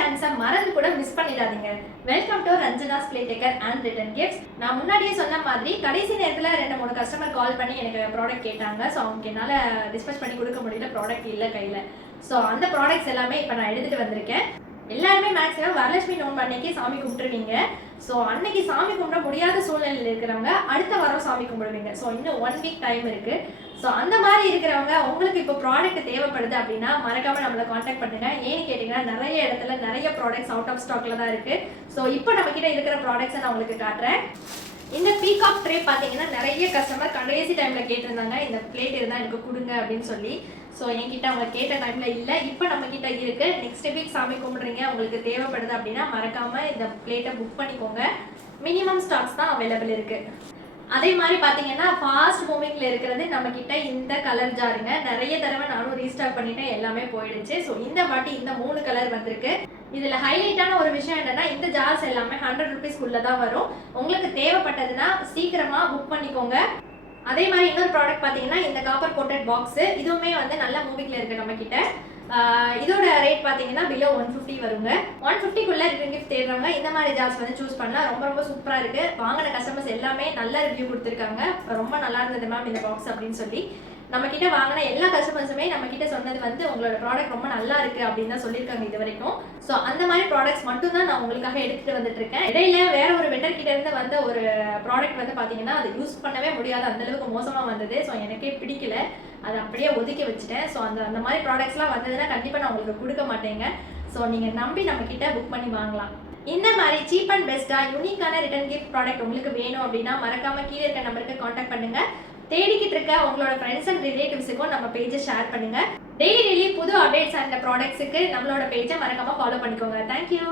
சான்ஸை மறந்து கூட மிஸ் பண்ணிடாதீங்க. Welcome to Ranjana's play decor and return gifts நான் முன்னாடியே சொன்ன மாதிரி கடைசி நேரத்தில் ரெண்டு மூணு கஸ்டமர் கால் பண்ணி எனக்கு ப்ராடக்ட் கேட்டாங்க. ஸோ அவங்க என்னால் டிஸ்பேச் பண்ணி கொடுக்க முடியல. ப்ராடக்ட் இல்லை கையில். ஸோ அந்த ப்ராடக்ட்ஸ் எல்லாமே இப்போ நான் எடுத்துகிட்டு வந்திருக்கேன். எல்லாருமே மேக்ஸிமம் வரலட்சுமி நோன்பு அன்னைக்கு சாமி கும்பிட்டுருவீங்க. ஸோ அன்னைக்கு சாமி கும்பிட முடியாத சூழ்நிலையில் இருக்கிறவங்க அடுத்த வாரம் சாமி கும்பிடுவீங்க. ஸோ இன்னும் ஒன் வீக் டைம் இருக்கு. ஸோ அந்த மாதிரி இருக்கிறவங்க உங்களுக்கு இப்போ ப்ராடக்ட் தேவைப்படுது அப்படின்னா மறக்காம நம்மளை காண்டாக்ட் பண்ணுங்க. ஏன்னு கேட்டிங்கன்னா நிறைய இடத்துல நிறைய ப்ராடக்ட்ஸ் அவுட் ஆஃப் ஸ்டாக்ல தான் இருக்கு. ஸோ இப்போ நம்ம கிட்ட இருக்கிற ப்ராடக்ட்ஸை நான் உங்களுக்கு காட்டுறேன். இந்த பீகாக் ட்ரே பார்த்தீங்கன்னா நிறைய கஸ்டமர் கடைசி டைமில் கேட்டிருந்தாங்க. இந்த பிளேட் இருந்தால் எனக்கு கொடுங்க அப்படின்னு சொல்லி. ஸோ என்கிட்ட அவங்க கேட்ட டைமில் இல்லை. இப்போ நம்ம கிட்ட இருக்கு. நெக்ஸ்ட் வீக் சாமி கும்பிடுறீங்க. உங்களுக்கு தேவைப்படுது அப்படின்னா மறக்காம இந்த பிளேட்டை புக் பண்ணிக்கோங்க. மினிமம் ஸ்டாக்ஸ் தான் அவைலபிள் இருக்கு. அதே மாதிரி பார்த்தீங்கன்னா ஃபாஸ்ட் மூவிங்கில் இருக்கிறது நம்ம இந்த கலர் ஜாருங்க நிறைய தடவை நானும் ரீஸ்டாக் பண்ணிட்டேன். எல்லாமே போயிடுச்சு. ஸோ இந்த வாட்டி இந்த மூணு கலர் வந்திருக்கு. இதில் ஹைலைட்டான ஒரு விஷயம் என்னன்னா இந்த ஜார்ஸ் எல்லாமே ஹண்ட்ரட் ருபீஸ்க்குள்ள தான் வரும். உங்களுக்கு தேவைப்பட்டதுன்னா சீக்கிரமாக புக் பண்ணிக்கோங்க. அதே மாதிரி இன்னொரு ப்ராடக்ட் பார்த்தீங்கன்னா இந்த காப்பர் கோட்டட் பாக்ஸ் இதுவுமே வந்து நல்ல மூவிங்ல இருக்கு நம்ம கிட்ட இதோட ரேட் பார்த்தீங்கன்னா பிலோ ஒன் ஃபிஃப்டி வருங்க. ஒன் ஃபிஃப்டிக்குள்ளே ரிட்டர்ன் கிஃப்ட் தேடுறவங்க இந்த மாதிரி ஜாஸ் வந்து சூஸ் பண்ணலாம். ரொம்ப ரொம்ப சூப்பராக இருக்குது வாங்கின கஸ்டமர்ஸ் எல்லாமே நல்ல ரிவ்யூ கொடுத்துருக்காங்க. ரொம்ப நல்லா இருந்தது மேம் இந்த பாக்ஸ் அப்படின்னு சொல்லி. நம்ம கிட்ட வாங்கின எல்லா கஸ்டமர்ஸுமே நம்ம கிட்ட சொன்னது வந்து உங்களோட ப்ராடக்ட் ரொம்ப நல்லா இருக்கு அப்படின்னு தான் சொல்லியிருக்காங்க இது வரைக்கும் ஸோ அந்த மாதிரி ப்ராடக்ட்ஸ் மட்டும் தான் நான் உங்களுக்காக எடுத்துட்டு வந்துட்டு இருக்கேன் இடையில வேற ஒரு வெண்டர் கிட்ட இருந்து வந்த ஒரு ப்ராடக்ட் வந்து பாத்தீங்கன்னா அதை யூஸ் பண்ணவே முடியாது அந்த அளவுக்கு மோசமா வந்தது. ஸோ எனக்கே பிடிக்கல. அதை அப்படியே ஒதுக்கி வச்சுட்டேன். ஸோ அந்த அந்த மாதிரி ப்ராடக்ட்ஸ்லாம் வந்ததுன்னா கண்டிப்பாக நான் உங்களுக்கு கொடுக்க மாட்டேங்க. ஸோ நீங்கள் நம்பி நம்ம கிட்ட புக் பண்ணி வாங்கலாம். இந்த மாதிரி சீப் அண்ட் பெஸ்ட்டாக யூனிக்கான ரிட்டன் கிஃப்ட் ப்ராடக்ட் உங்களுக்கு வேணும் அப்படின்னா மறக்காம கீழே இருக்க நம்பருக்கு காண்டாக்ட் பண்ணுங்க. தேடிக்கிட்டு இருக்க உங்களோட ஃப்ரெண்ட்ஸ் அண்ட் ரிலேட்டிவ்ஸுக்கும் நம்ம பேஜை ஷேர் பண்ணுங்க. டெய்லி டெய்லி புது அப்டேட்ஸ் அண்ட் ப்ராடக்ட்ஸுக்கு நம்மளோட பேஜை மறக்காம ஃபாலோ பண்ணிக்கோங்க. தேங்க்யூ